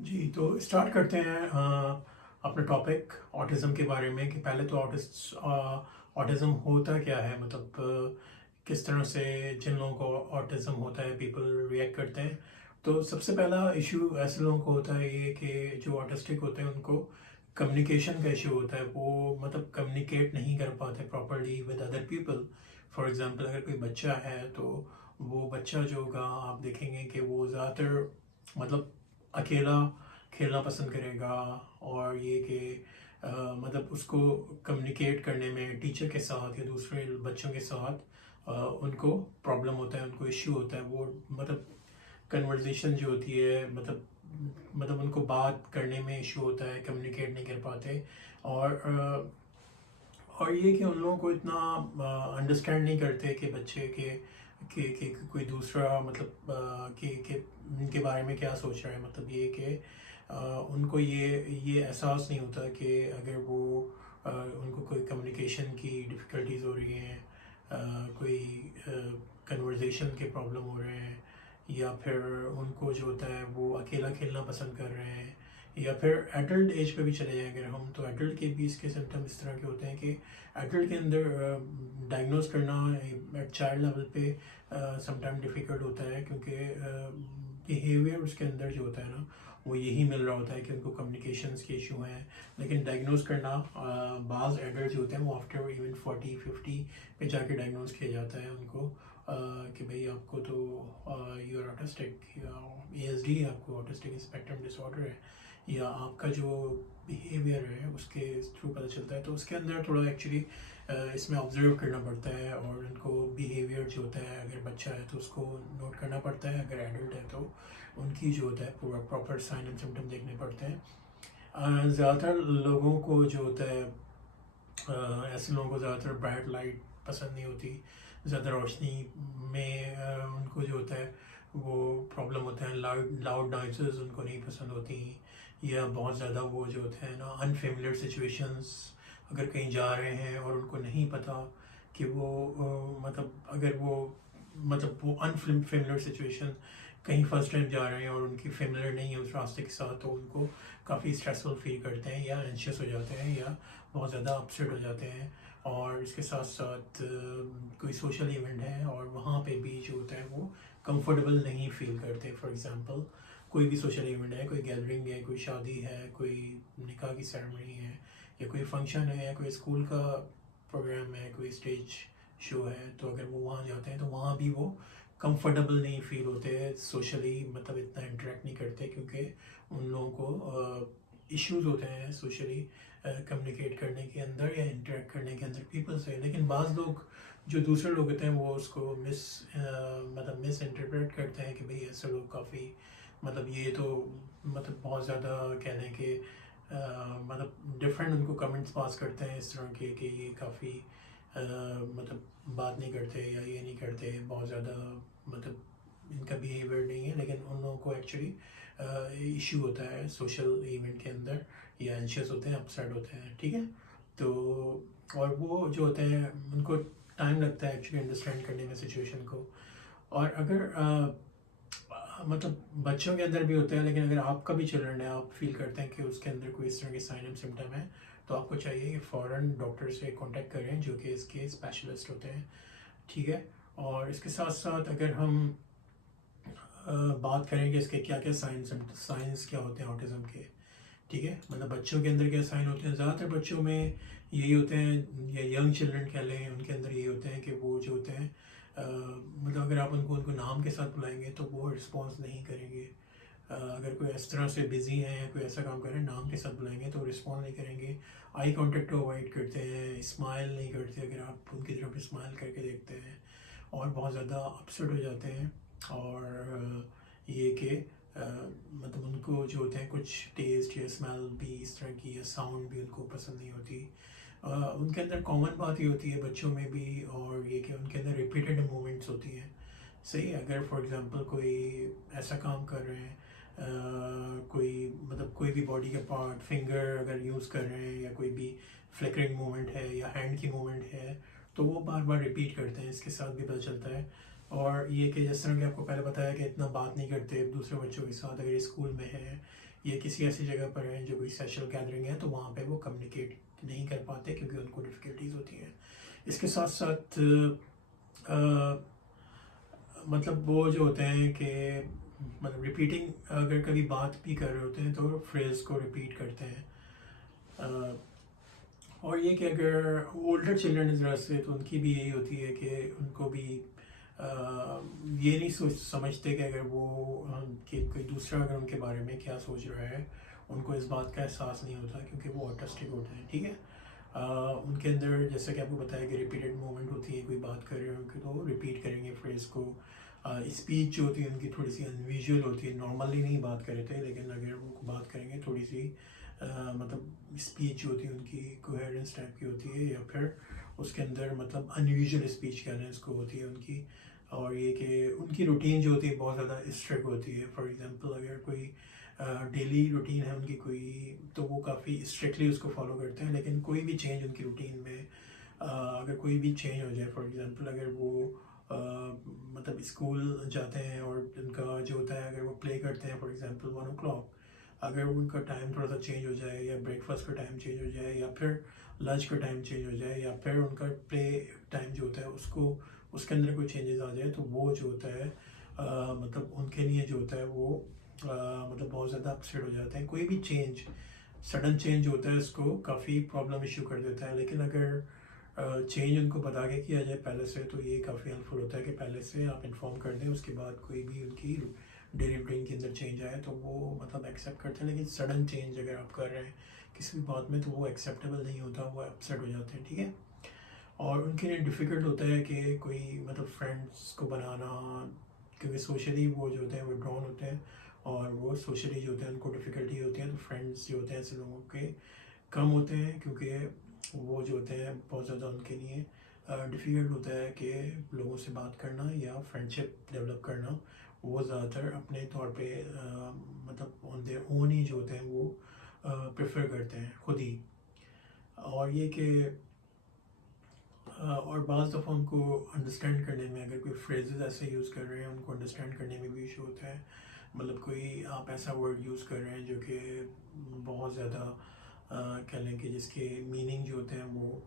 جی تو اسٹارٹ کرتے ہیں اپنا ٹاپک آٹزم کے بارے میں کہ پہلے تو آٹزم ہوتا کیا ہے، مطلب کس طرح سے جن لوگوں کو آٹزم ہوتا ہے پیپل ریئیکٹ کرتے ہیں. تو سب سے پہلا ایشو ایسے لوگوں کو ہوتا ہے یہ کہ جو آٹسٹک ہوتے ہیں ان کو کمیونیکیشن کا ایشو ہوتا ہے. وہ مطلب کمیونیکیٹ نہیں کر پاتے properly with other people. For example اگر کوئی بچہ ہے تو وہ بچہ جو ہوگا آپ دیکھیں گے کہ وہ زیادہ تر مطلب اکیلا کھیلنا پسند کرے گا. اور یہ کہ مطلب اس کو کمیونیکیٹ کرنے میں ٹیچر کے ساتھ یا دوسرے بچوں کے ساتھ ان کو پرابلم ہوتا ہے، ان کو ایشو ہوتا ہے. وہ مطلب کنورزیشن جو ہوتی ہے مطلب ان کو بات کرنے میں ایشو ہوتا ہے، کمیونیکیٹ نہیں کر پاتے. اور یہ کہ ان لوگوں کو اتنا انڈرسٹینڈ نہیں کرتے کہ بچے کہ کوئی دوسرا مطلب کہ ان کے بارے میں کیا سوچ رہا ہے. مطلب یہ کہ ان کو یہ احساس نہیں ہوتا کہ اگر وہ ان کو کوئی کمیونیکیشن کی ڈفیکلٹیز ہو رہی ہیں، کوئی کنورزیشن کے پرابلم ہو رہے ہیں، یا پھر ان کو جو ہوتا ہے وہ اکیلا کھیلنا پسند کر رہے ہیں، یا پھر ایڈلٹ ایج پہ بھی چلے جائیں اگر ہم تو ایڈلٹ کے بھی اس کے سمٹم اس طرح کے ہوتے ہیں کہ ایڈلٹ کے اندر ڈائگنوز کرنا ایٹ چائلڈ لیول پہ سم ٹائم ڈیفیکلٹ ہوتا ہے، کیونکہ بیہیویئر اس کے اندر جو ہوتا ہے نا وہ یہی مل رہا ہوتا ہے کہ ان کو کمیونیکیشنس کے ایشو ہیں. لیکن ڈائگنوز کرنا بعض ایڈلٹ جو ہوتے ہیں وہ آفٹر ایون 40-50 پہ جا کے ڈائگنوز کیا جاتا ہے ان کو کہ بھئی آپ کو تو یو آر آٹسٹک یا اے ایس ڈی، آپ کو آٹسٹک اسپیکٹرم ڈس آرڈر ہے، یا آپ کا جو بیہیویئر ہے اس کے تھرو پتہ چلتا ہے. تو اس کے اندر تھوڑا ایکچولی اس میں آبزرو کرنا پڑتا ہے، اور ان کو بیہیویئر جو ہوتا ہے اگر بچہ ہے تو اس کو نوٹ کرنا پڑتا ہے، اگر ایڈلٹ ہے تو ان کی جو ہوتا ہے پورا پراپر سائن اینڈ سمٹم دیکھنے پڑتے ہیں. زیادہ تر لوگوں کو جو ہوتا ہے ایسے لوگوں کو زیادہ تر برائٹ لائٹ پسند نہیں ہوتی، زیادہ روشنی میں ان کو جو ہوتا ہے وہ پرابلم ہوتا ہے. لاؤڈ نوائزز ان کو نہیں پسند ہوتی، یا بہت زیادہ وہ جو ہوتے ہیں نا انفیملیئر سچویشنز، اگر کہیں جا رہے ہیں اور ان کو نہیں پتہ کہ وہ مطلب اگر وہ مطلب وہ انفیملیئر سچویشن کہیں فرسٹ ٹائم جا رہے ہیں اور ان کی فیملیئر نہیں ہے اس راستے کے ساتھ، تو ان کو کافی اسٹریسفل فیل کرتے ہیں، یا اینشیس ہو جاتے ہیں، یا بہت زیادہ اپسیٹ ہو جاتے ہیں. اور اس کے ساتھ ساتھ کوئی سوشل ایونٹ ہے اور وہاں پہ بھی جو ہوتا ہے وہ کمفرٹیبل نہیں فیل کرتے. فار ایگزامپل کوئی بھی سوشل ایونٹ ہے، کوئی گیدرنگ ہے، کوئی شادی ہے، کوئی نکاح کی سیرمنی ہے، یا کوئی فنکشن ہے، یا کوئی اسکول کا پروگرام ہے، کوئی اسٹیج شو ہے، تو اگر وہ وہاں جاتے ہیں تو وہاں بھی وہ کمفرٹیبل نہیں فیل ہوتے سوشلی، مطلب اتنا انٹریکٹ نہیں کرتے، کیونکہ ان لوگوں کو ایشوز ہوتے ہیں سوشلی کمیونیکیٹ کرنے کے اندر یا انٹریکٹ کرنے کے اندر پیپل سے. لیکن بعض لوگ جو دوسرے لوگ ہوتے ہیں وہ اس کو مطلب مس انٹرپریٹ کرتے ہیں کہ بھئی ایسے لوگ کافی مطلب یہ تو مطلب بہت زیادہ کہہ لیں کہ مطلب ڈفرینٹ ان کو کمنٹس پاس کرتے ہیں اس طرح کے کہ یہ کافی مطلب بات نہیں کرتے یا یہ نہیں کرتے، بہت زیادہ مطلب ان کا بیہیویئر نہیں ہے. لیکن ان لوگوں کو ایکچولی ایشو ہوتا ہے سوشل ایونٹ کے اندر، یا انشیس ہوتے ہیں، اپسیٹ ہوتے ہیں. ٹھیک ہے، تو اور وہ جو ہوتے ہیں ان کو ٹائم لگتا ہے ایکچولی انڈرسٹینڈ کرنے میں سچویشن کو. اور اگر مطلب بچوں کے اندر بھی ہوتے ہیں، لیکن اگر آپ کا بھی چلڈرن ہے، آپ فیل کرتے ہیں کہ اس کے اندر کوئی اس طرح کے سائن اینڈ سمٹم ہے، تو آپ کو چاہیے کہ فوراً ڈاکٹر سے کانٹیکٹ کریں جو کہ اس کے اسپیشلسٹ ہوتے ہیں. ٹھیک ہے، اور اس کے ساتھ ساتھ اگر ہم بات کریں کہ اس کے کیا کیا سائنس کیا ہوتے ہیں آٹزم کے. ٹھیک ہے، مطلب بچوں کے اندر کیا سائن ہوتے ہیں. زیادہ تر بچوں میں یہی ہوتے ہیں، یا ینگ چلڈرن کہہ لیں، ان کے اندر یہی ہوتے ہیں کہ وہ جو ہوتے ہیں مطلب اگر آپ ان کو نام کے ساتھ بلائیں گے تو وہ رسپانس نہیں کریں گے. اگر کوئی اس طرح سے بزی ہیں یا کوئی ایسا کام کر رہے ہیں، نام کے ساتھ بلائیں گے تو رسپانس نہیں کریں گے. آئی کانٹیکٹ کو اوائڈ کرتے ہیں، اسمائل نہیں کرتے اگر آپ ان کی طرف اسمائل کر کے دیکھتے ہیں، اور بہت زیادہ اپسیٹ ہو جاتے ہیں. اور یہ کہ مطلب ان کو جو ہوتے ہیں کچھ ٹیسٹ یا اسمیل بھی اس طرح کی، یا ساؤنڈ بھی ان کو پسند نہیں ہوتی. ان کے اندر کامن بات یہ ہوتی ہے بچوں میں بھی، اور یہ کہ ان کے اندر ریپیٹڈ موومنٹس ہوتی ہیں. صحیح، اگر فار ایگزامپل کوئی ایسا کام کر رہے ہیں، کوئی مطلب کوئی بھی باڈی کا پارٹ، فنگر اگر یوز کر رہے ہیں، یا کوئی بھی فلیکرنگ موومنٹ ہے یا ہینڈ کی موومنٹ ہے، تو وہ بار بار ریپیٹ کرتے ہیں. اس کے ساتھ بھی پتہ چلتا ہے اور یہ کہ جس طرح کہ آپ کو پہلے بتایا کہ اتنا بات نہیں کرتے دوسرے بچوں کے ساتھ، اگر اسکول میں ہے یا کسی ایسی جگہ پر ہیں جو کوئی سوشل گیدرنگ ہے تو وہاں پہ وہ کمیونیکیٹ نہیں کر پاتے کیونکہ ان کو ڈفیکلٹیز ہوتی ہیں. اس کے ساتھ ساتھ مطلب وہ جو ہوتے ہیں کہ مطلب ریپیٹنگ، اگر کبھی بات بھی کر رہے ہوتے ہیں تو فریز کو ریپیٹ کرتے ہیں. اور یہ کہ اگر اولڈر چلڈرن ذرا سے تو ان کی بھی یہی ہوتی ہے کہ ان کو بھی یہ نہیں سمجھتے کہ اگر وہ کہ کوئی دوسرا اگر ان کے بارے میں کیا سوچ رہا ہے، ان کو اس بات کا احساس نہیں ہوتا کیونکہ وہ آٹسٹک ہوتے ہیں. ٹھیک ہے، ان کے اندر جیسے کہ آپ کو بتایا کہ ریپیٹڈ موومنٹ ہوتی ہے، کوئی بات کر رہے ہیں ان کے تو ریپیٹ کریں گے فریز کو. اسپیچ جو ہوتی ہے ان کی تھوڑی سی انویژول ہوتی ہے، نارملی نہیں بات کر رہے تھے لیکن اگر وہ بات کریں گے تھوڑی سی مطلب اسپیچ جو ہوتی ہے ان کی کوہیرنس ٹائپ کی ہوتی ہے، یا پھر اس کے اندر مطلب انیوژل اسپیچ کہنا ہے اس کو ہوتی ہے ان کی. اور یہ کہ ان کی روٹین جو ہوتی ہے بہت زیادہ اسٹرکٹ ہوتی ہے. فار ایگزامپل اگر کوئی ڈیلی روٹین ہے ان کی کوئی تو وہ کافی اسٹرکٹلی اس کو فالو کرتے ہیں، لیکن کوئی بھی چینج ان کی روٹین میں اگر کوئی بھی چینج ہو جائے، فار ایگزامپل اگر وہ مطلب اسکول جاتے ہیں اور ان کا جو ہوتا ہے اگر وہ پلے کرتے ہیں فار ایگزامپل 1 o'clock، اگر ان کا ٹائم تھوڑا سا چینج ہو جائے یا بریک فاسٹ کا ٹائم چینج ہو جائے یا پھر لنچ کا ٹائم چینج ہو جائے یا پھر ان کا پلے ٹائم جو ہوتا ہے اس کے اندر کوئی چینجز آ جائے تو وہ جو ہوتا ہے مطلب ان کے لیے جو ہوتا ہے وہ مطلب بہت زیادہ اپسیٹ ہو جاتے ہیں. کوئی بھی چینج، سڈن چینج جو ہوتا ہے اس کو کافی پرابلم ایشو کر دیتا ہے. لیکن اگر چینج ان کو بتا کے کیا جائے پہلے سے تو یہ کافی ہیلپ فل ہوتا ہے کہ پہلے سے آپ انفارم کر دیں، اس کے بعد کوئی بھی ان کی ڈیلی روٹین کے اندر چینج آئے تو وہ مطلب ایکسیپٹ کرتے ہیں. لیکن سڈن چینج اگر آپ کر رہے ہیں کسی بھی بات میں تو وہ ایکسیپٹیبل نہیں ہوتا، وہ اپسیٹ ہو جاتے ہیں. ٹھیک ہے، اور ان کے لیے ڈیفیکلٹ ہوتا ہے کہ کوئی مطلب فرینڈس کو بنانا، کیونکہ سوشلی وہ جو ہوتے ہیں وہ ڈراؤن ہوتے ہیں اور وہ سوشلی جو ہوتے ہیں ان کو ڈیفیکلٹی ہوتی ہے. تو فرینڈس جو ہوتے ہیں ایسے لوگوں کے کم ہوتے ہیں کیونکہ وہ جو ہوتے ہیں بہت زیادہ ان کے لیے ڈیفیکلٹ ہوتا ہے کہ لوگوں سے بات کرنا یا فرینڈ شپ ڈیولپ کرنا. وہ زیادہ تر اپنے طور پہ مطلب آن دیئر اون ہی جو ہوتے ہیں وہ پریفر کرتے ہیں خود ہی. اور یہ کہ اور بعض دفعہ ان کو انڈرسٹینڈ کرنے میں اگر کوئی فریزز ایسے یوز کر رہے ہیں ان کو انڈرسٹینڈ کرنے میں بھی ایشو ہوتا ہے. مطلب کوئی آپ ایسا ورڈ یوز کر رہے ہیں جو کہ بہت زیادہ کہہ لیں کہ جس کے میننگ جو ہوتے ہیں وہ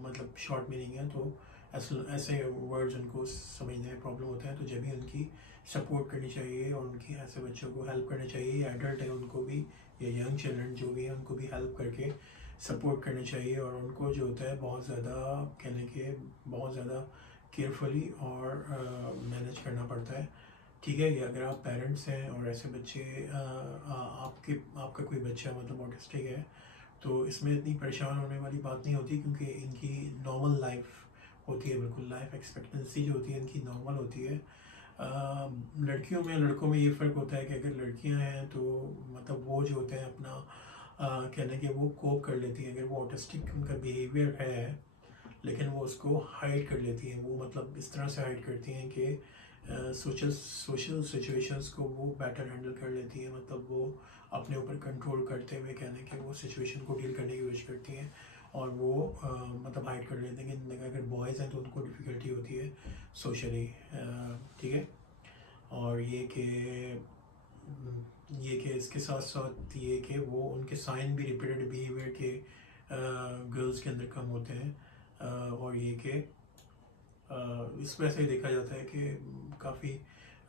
مطلب شارٹ میننگ ہے، تو ایسے ورڈز ان کو سمجھنے میں پرابلم ہوتا ہے. تو جب بھی ان کی سپورٹ کرنی چاہیے اور ان کی ایسے بچوں کو ہیلپ کرنی چاہیے، یا ایڈلٹ ہیں ان کو بھی یا ینگ چلڈرن جو بھی ہیں ان کو بھی ہیلپ کر کے سپورٹ کرنی چاہیے. اور ان کو جو ہوتا ہے بہت زیادہ کہنے کے بہت زیادہ کیئرفلی اور مینیج کرنا پڑتا ہے. ٹھیک ہے، یہ اگر آپ پیرنٹس ہیں اور ایسے بچے آپ کا کوئی بچہ مطلب آٹسٹک ہے تو اس میں اتنی پریشان ہونے والی بات نہیں ہوتی کیونکہ ان کی نارمل لائف ہوتی ہے. بالکل لائف ایکسپیکٹنسی جو ہوتی ہے ان کی نارمل ہوتی ہے. لڑکیوں میں لڑکوں میں یہ فرق ہوتا ہے کہ اگر لڑکیاں ہیں تو مطلب وہ جو ہوتے ہیں اپنا کہنے کہ وہ کوپ کر لیتی ہیں. اگر وہ آٹسٹک ان کا بیہیویئر ہے لیکن وہ اس کو ہائڈ کر لیتی ہیں، وہ مطلب اس طرح سے ہائڈ کرتی ہیں کہ سوشل سچویشنس کو وہ بیٹر ہینڈل کر لیتی ہیں. مطلب وہ اپنے اوپر کنٹرول کرتے ہوئے کہنے کہ وہ سچویشن کو ڈیل کرنے کی کوشش کرتی ہیں اور وہ مطلب ہائڈ کر لیتے ہیں. کہ اگر بوائز ہیں تو ان کو ڈیفیکلٹی ہوتی ہے سوشلی. ٹھیک ہے، اور یہ کہ اس کے ساتھ ساتھ یہ کہ وہ ان کے سائن بھی ریپیٹڈ بیہیویئر کے گرلز کے اندر کم ہوتے ہیں. اور یہ کہ اس میں سے دیکھا جاتا ہے کہ کافی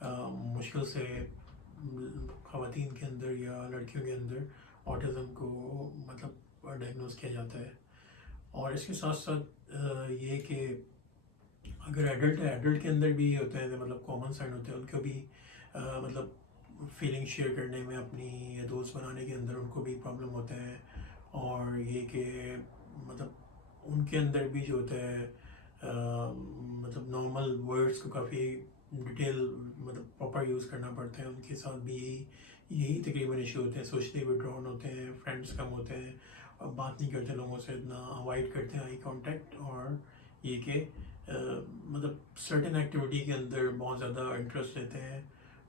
مشکل سے خواتین کے اندر یا لڑکیوں کے اندر آٹزم کو مطلب ڈائگنوز کیا جاتا ہے. اور اس کے ساتھ ساتھ یہ کہ اگر ایڈلٹ کے اندر بھی یہ ہوتا ہے مطلب کامن سائن ہوتے ہیں ان کو بھی مطلب فیلنگ شیئر کرنے میں اپنی یا دوست بنانے کے اندر ان کو بھی پرابلم ہوتا ہے. اور یہ کہ مطلب ان کے اندر بھی جو ہوتا ہے مطلب نارمل ورڈس کو کافی ڈیٹیل مطلب پراپر یوز کرنا پڑتا ہے. ان کے ساتھ بھی یہی تقریباً ایشو ہوتے ہیں. سوشلی وڈراؤن ہوتے ہیں، فرینڈس کم ہوتے ہیں اور بات نہیں کرتے لوگوں سے، اتنا اوائڈ کرتے ہیں آئی کانٹیکٹ. اور یہ کہ مطلب سرٹن ایکٹیویٹی کے اندر بہت زیادہ انٹرسٹ لیتے ہیں.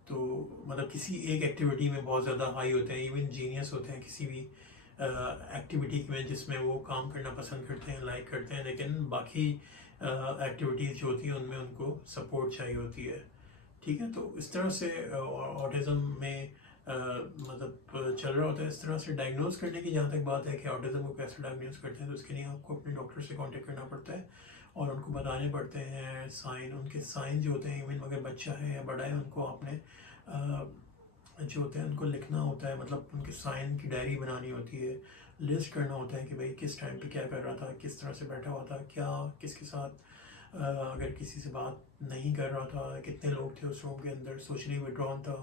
تو مطلب کسی ایک ایکٹیویٹی میں بہت زیادہ ہائی ہوتے ہیں. ایون جینیس ہوتے ہیں کسی بھی ایکٹیویٹی میں جس میں وہ کام کرنا پسند کرتے ہیں، لائک کرتے ہیں. لیکن باقی ایکٹیویٹیز جو ہوتی ہیں ان میں ان کو سپورٹ چاہیے ہوتی ہے. ٹھیک ہے, تو اس طرح سے آٹزم میں مطلب چل رہا ہوتا ہے. اس طرح سے ڈائگنوز کرنے کی جہاں تک بات ہے کہ آٹزم کو کیسے ڈائگنوز کرتے ہیں, تو اس کے لیے آپ کو اپنے ڈاکٹر سے کانٹیکٹ کرنا پڑتا ہے اور ان کو بتانے پڑتے ہیں سائن, ان کے سائن جو ہوتے ہیں. ایون اگر بچہ ہے یا بڑا ہے ان کو آپ نے جو ہوتے ہیں ان کو لکھنا ہوتا ہے, مطلب ان کے سائن کی ڈائری بنانی ہوتی ہے, لسٹ کرنا ہوتا ہے کہ بھائی کس ٹائم پہ کیا کر رہا تھا, کس طرح سے بیٹھا ہوا تھا, کیا کس کے ساتھ, اگر کسی سے بات نہیں کر رہا تھا, کتنے لوگ تھے اس روم کے اندر, سوشلی وڈران تھا.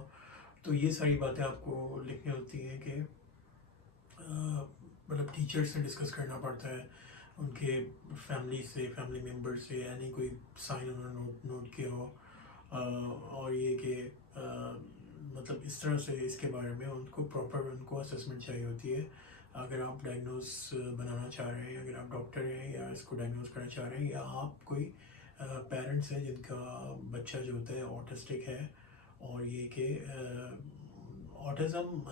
تو یہ ساری باتیں آپ کو لکھنی ہوتی ہیں کہ مطلب ٹیچر سے ڈسکس کرنا پڑتا ہے, ان کے فیملی سے, فیملی ممبر سے, یعنی کوئی سائن انہوں نے نوٹ کیا ہو. اور یہ کہ مطلب اس طرح سے اس کے بارے میں ان کو پراپر ان کو اسسمنٹ چاہیے ہوتی ہے. اگر آپ ڈائگنوز بنانا چاہ رہے ہیں, اگر آپ ڈاکٹر ہیں یا اس کو ڈائگنوز کرنا چاہ رہے ہیں, یا آپ کوئی پیرنٹس ہیں جن کا بچہ جو ہوتا ہے آٹسٹک ہے, اور یہ کہ آٹزم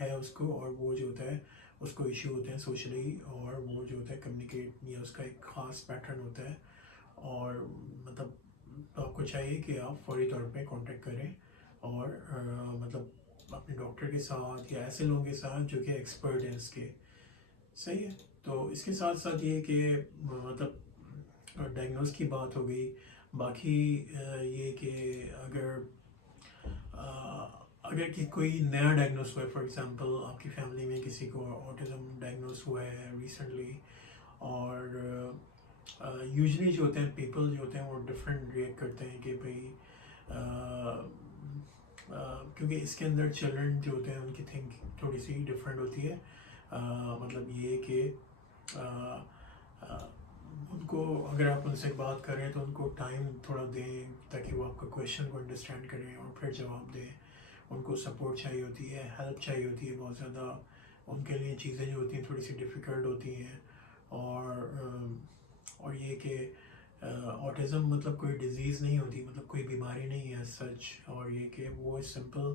ہے اس کو, اور وہ جو ہوتا ہے اس کو ایشو ہوتے ہیں سوشلی, اور وہ جو ہوتا ہے کمیونیکیٹ, یا اس کا ایک خاص پیٹرن ہوتا ہے. اور مطلب آپ کو چاہیے کہ آپ فوری طور پہ کانٹیکٹ کریں اور مطلب اپنے ڈاکٹر کے ساتھ یا ایسے لوگوں کے ساتھ جو کہ ایکسپرٹ ہیں اس کے. صحیح ہے. تو اس کے ساتھ ساتھ یہ کہ مطلب ڈائگنوز کی بات ہو گئی. باقی یہ کہ اگر کہ کوئی نیا ڈائگنوز ہوا ہے, فار ایگزامپل آپ کی فیملی میں کسی کو آٹزم ڈائگنوز ہوا ہے ریسنٹلی, اور یوزلی جو ہوتے ہیں پیپل جو ہوتے ہیں وہ ڈفرینٹ ریئیکٹ کرتے ہیں کہ بھائی کیونکہ اس کے اندر چلڈرن جو ہوتے ہیں ان کی تھنکنگ تھوڑی سی ڈفرینٹ ہوتی ہے. مطلب یہ کہ ان کو اگر آپ ان سے بات کریں تو ان کو ٹائم تھوڑا دیں تاکہ وہ آپ کا کویشچن کو انڈرسٹینڈ کریں اور پھر جواب دیں. ان کو سپورٹ چاہیے ہوتی ہے, ہیلپ چاہیے ہوتی ہے بہت زیادہ. ان کے لیے چیزیں جو ہوتی ہیں تھوڑی سی ڈیفیکلٹ ہوتی ہیں. اور یہ کہ آٹزم مطلب کوئی ڈیزیز نہیں ہوتی, مطلب کوئی بیماری نہیں ہے سچ. اور یہ کہ وہ سمپل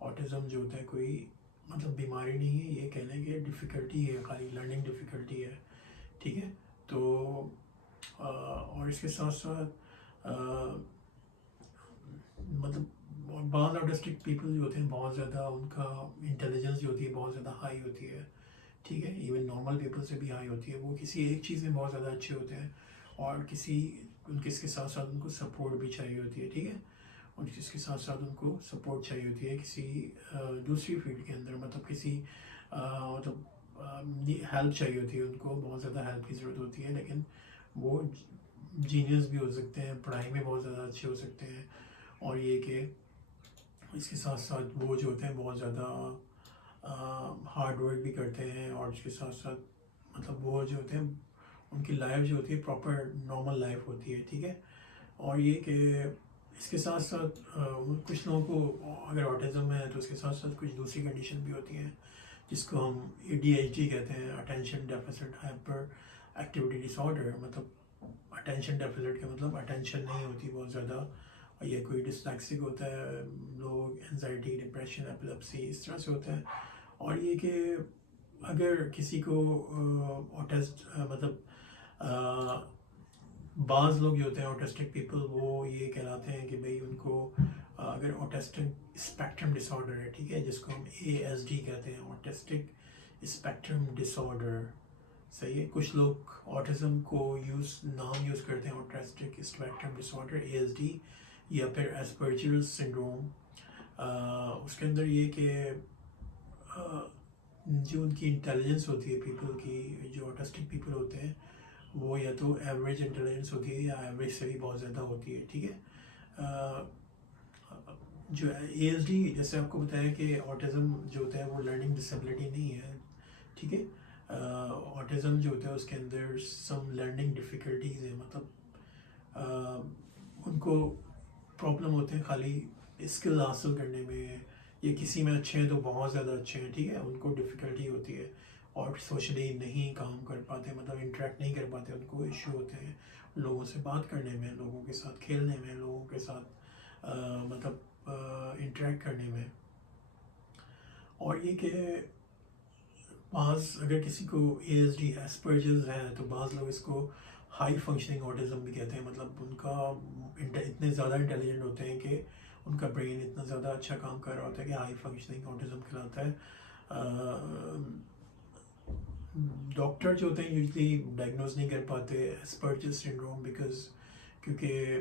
آٹزم جو ہوتا ہے کوئی مطلب بیماری نہیں ہے, یہ کہہ لیں کہ ڈیفیکلٹی ہے, خالی لرننگ ڈیفیکلٹی ہے. ٹھیک ہے. تو اور اس کے ساتھ ساتھ مطلب بعض آٹسٹک پیپل جو ہوتے ہیں بہت زیادہ ان کا انٹیلیجنس جو ہوتی ہے بہت زیادہ ہائی ہوتی ہے. ٹھیک ہے. ایون نارمل پیپل سے بھی ہائی ہوتی ہے. وہ کسی ایک چیز میں بہت زیادہ اچھے ہوتے ہیں, اور ان کے اس کے ساتھ ساتھ ان کو سپورٹ بھی چاہیے ہوتی ہے. ٹھیک ہے. اور اس کے ساتھ ساتھ ان کو سپورٹ چاہیے ہوتی ہے کسی دوسری فیلڈ کے اندر, مطلب کسی مطلب ہیلپ چاہیے ہوتی ہے ان کو, بہت زیادہ ہیلپ کی ضرورت ہوتی ہے. لیکن وہ جینیس بھی ہو سکتے ہیں, پڑھائی میں بہت زیادہ اچھے ہو سکتے ہیں. اور یہ کہ اس کے ساتھ ساتھ وہ جو ہوتے ہیں بہت زیادہ ہارڈ ورک بھی کرتے ہیں, اور اس کے ساتھ ساتھ مطلب وہ جو ہوتے ہیں ان کی لائف جو ہوتی ہے پراپر نارمل لائف ہوتی ہے. ٹھیک ہے. اور یہ کہ اس کے ساتھ ساتھ کچھ لوگوں کو اگر آٹزم ہے تو اس کے ساتھ ساتھ کچھ دوسری کنڈیشن بھی ہوتی ہیں جس کو ہم ADHD کہتے ہیں, اٹینشن ڈیفیسٹ ہائپر ایکٹیویٹی ڈس آرڈر. مطلب اٹینشن ڈیفیسٹ کا مطلب اٹینشن نہیں ہوتی بہت زیادہ, یا کوئی ڈسلیکسک ہوتا ہے, لوگ اینزائٹی, ڈپریشن, ایپیلیپسی اس طرح سے ہوتا ہے. اور یہ کہ اگر کسی کو آٹسٹ مطلب بعض لوگ جو ہوتے ہیں آٹسٹک پیپل وہ یہ کہلاتے ہیں کہ بھئی ان کو اگر آٹسٹک اسپیکٹرم ڈس آرڈر ہے, ٹھیک ہے, جس کو ہم ASD کہتے ہیں, آٹسٹک اسپیکٹرم ڈس آرڈر. صحیح ہے. کچھ لوگ آٹزم کو نام یوز کرتے ہیں آٹسٹک اسپیکٹرم ڈس آرڈر ASD, یا پھر ایسپرجر سنڈروم. اس کے اندر یہ کہ جو ان کی انٹیلیجنس ہوتی ہے پیپل کی, جو آٹسٹک پیپل ہوتے ہیں وہ یا تو ایوریج انٹیلیجنس ہوتی ہے یا ایوریج سے بھی بہت زیادہ ہوتی ہے. ٹھیک ہے. جو ASD جیسے آپ کو بتایا کہ آٹزم جو ہوتا ہے وہ لرننگ ڈسیبلٹی نہیں ہے. ٹھیک ہے. آٹزم جو ہوتا ہے اس کے اندر سم لرننگ ڈیفیکلٹیز ہیں, مطلب ان کو پرابلم ہوتے ہیں خالی اسکل حاصل کرنے میں, یا کسی میں اچھے ہیں تو بہت زیادہ اچھے ہیں. ٹھیک ہے. ان کو ڈیفیکلٹی ہوتی ہے اور سوشلی نہیں کام کر پاتے, مطلب انٹریکٹ نہیں کر پاتے, ان کو ایشو ہوتے ہیں لوگوں سے بات کرنے میں, لوگوں کے ساتھ کھیلنے میں, لوگوں کے ساتھ مطلب انٹریکٹ کرنے میں. اور یہ کہ بعض اگر کسی کو ASD ایسپرجرز ہے تو بعض لوگ اس کو ہائی فنکشننگ آٹزم بھی کہتے ہیں، مطلب ان کا اتنے زیادہ انٹیلیجنٹ ہوتے ہیں کہ ان کا برین اتنا زیادہ اچھا کام کر رہا ہوتا ہے کہ ہائی فنکشننگ آٹزم کہلاتا ہے. ڈاکٹر جو ہوتے ہیں یوزلی ڈائگنوز نہیں کر پاتے ایسپرجر سنڈروم کیونکہ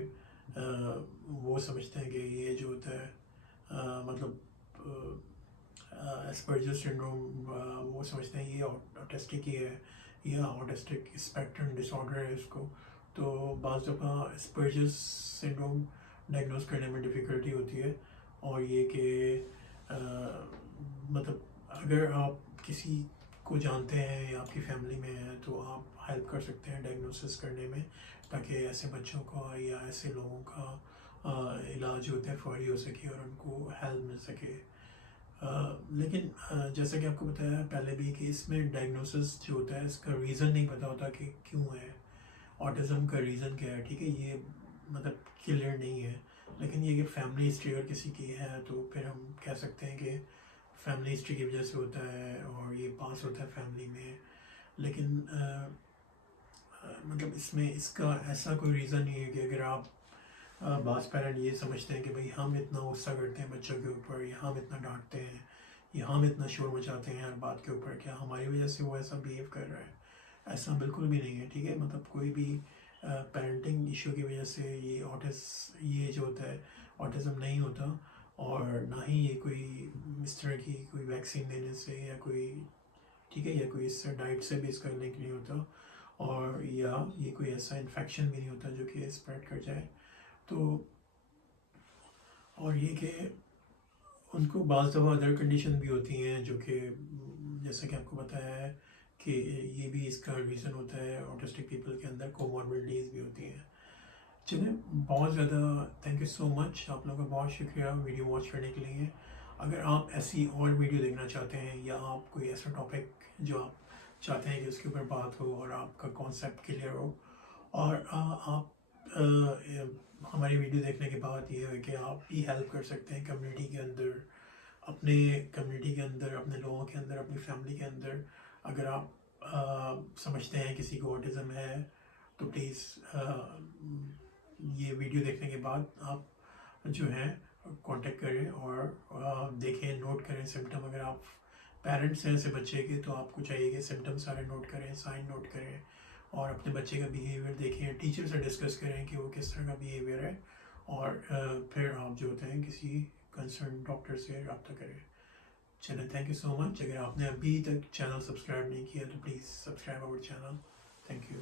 وہ سمجھتے ہیں کہ یہ جو ہوتا ہے مطلب ایسپرجر سنڈروم وہ سمجھتے ہیں یہ آٹسٹک ہی ہے یا آٹسٹک اسپیکٹرم ڈس آرڈر ہے اس کو. تو بعض دفعہ اسپرجر سنڈروم ڈائگنوز کرنے میں ڈفیکلٹی ہوتی ہے، اور یہ کہ مطلب اگر آپ کسی کو جانتے ہیں یا آپ کی فیملی میں ہے تو آپ ہیلپ کر سکتے ہیں ڈائگنوسس کرنے میں، تاکہ ایسے بچوں کا یا ایسے لوگوں کا علاج ہوتا ہے فوری ہو سکے اور ان کو ہیلپ مل سکے. لیکن جیسا کہ آپ کو بتایا پہلے بھی کہ اس میں ڈائگنوسس جو ہوتا ہے اس کا ریزن نہیں پتہ ہوتا کہ کیوں ہے آٹزم کا ریزن کیا ہے. ٹھیک ہے، یہ مطلب کلیئر نہیں ہے، لیکن یہ کہ فیملی ہسٹری اگر کسی کی ہے تو پھر ہم کہہ سکتے ہیں کہ فیملی ہسٹری کی وجہ سے ہوتا ہے اور یہ پاس ہوتا ہے فیملی میں. لیکن مطلب اس کا ایسا کوئی ریزن نہیں ہے کہ اگر آپ بعض پیرنٹ یہ سمجھتے ہیں کہ بھئی ہم اتنا غصہ کرتے ہیں بچوں کے اوپر، یا ہم اتنا ڈانٹتے ہیں، یا ہم اتنا شور مچاتے ہیں ہر بات کے اوپر، کیا ہماری وجہ سے وہ ایسا بیہیو کر رہا ہے. ایسا بالکل بھی نہیں ہے. ٹھیک ہے، مطلب کوئی بھی پیرنٹنگ ایشو کی وجہ سے یہ جو ہوتا ہے آٹزم نہیں ہوتا، اور نہ ہی یہ کوئی اس طرح کی کوئی ویکسین دینے سے یا کوئی ٹھیک ہے یا کوئی اس سے ڈائٹ سے بھی اس کا لنک نہیں ہوتا، اور یا یہ کوئی ایسا انفیکشن بھی نہیں ہوتا جو کہ اسپریڈ کر جائے. تو اور یہ کہ ان کو بعض دفعہ ادر کنڈیشن بھی ہوتی ہیں جو کہ جیسا کہ آپ کو بتایا ہے کہ یہ بھی اس کا ریزن ہوتا ہے. آٹسٹک پیپل کے اندر کوموربڈیز بھی ہوتی ہیں. چلیں، بہت زیادہ تھینک یو سو مچ، آپ لوگوں کا بہت شکریہ ویڈیو واچ کرنے کے لیے. اگر آپ ایسی اور ویڈیو دیکھنا چاہتے ہیں یا آپ کوئی ایسا ٹاپک جو آپ چاہتے ہیں کہ اس کے اوپر بات ہو اور آپ کا کانسیپٹ کلیئر ہو، اور آپ ہماری ویڈیو دیکھنے کے بعد یہ ہے کہ آپ بھی ہیلپ کر سکتے ہیں کمیونٹی کے اندر، اپنے کمیونٹی کے اندر، اپنے لوگوں کے اندر، اپنی فیملی کے اندر. اگر آپ سمجھتے ہیں کسی کو آٹزم ہے تو پلیز یہ ویڈیو دیکھنے کے بعد آپ جو ہیں کانٹیکٹ کریں اور دیکھیں، نوٹ کریں سمٹم. اگر آپ پیرنٹس ہیں ایسے بچے کے تو آپ کو چاہیے کہ سمٹم سارے نوٹ کریں، سائن نوٹ کریں، اور اپنے بچے کا بیہیویئر دیکھیں، ٹیچر سے ڈسکس کریں کہ وہ کس طرح کا بیہیویئر ہے، اور پھر آپ جو ہوتے ہیں کسی کنسرن ڈاکٹر سے رابطہ کریں. چلیں، تھینک یو سو مچ. اگر آپ نے ابھی تک چینل سبسکرائب نہیں کیا تو please subscribe our channel. Thank you.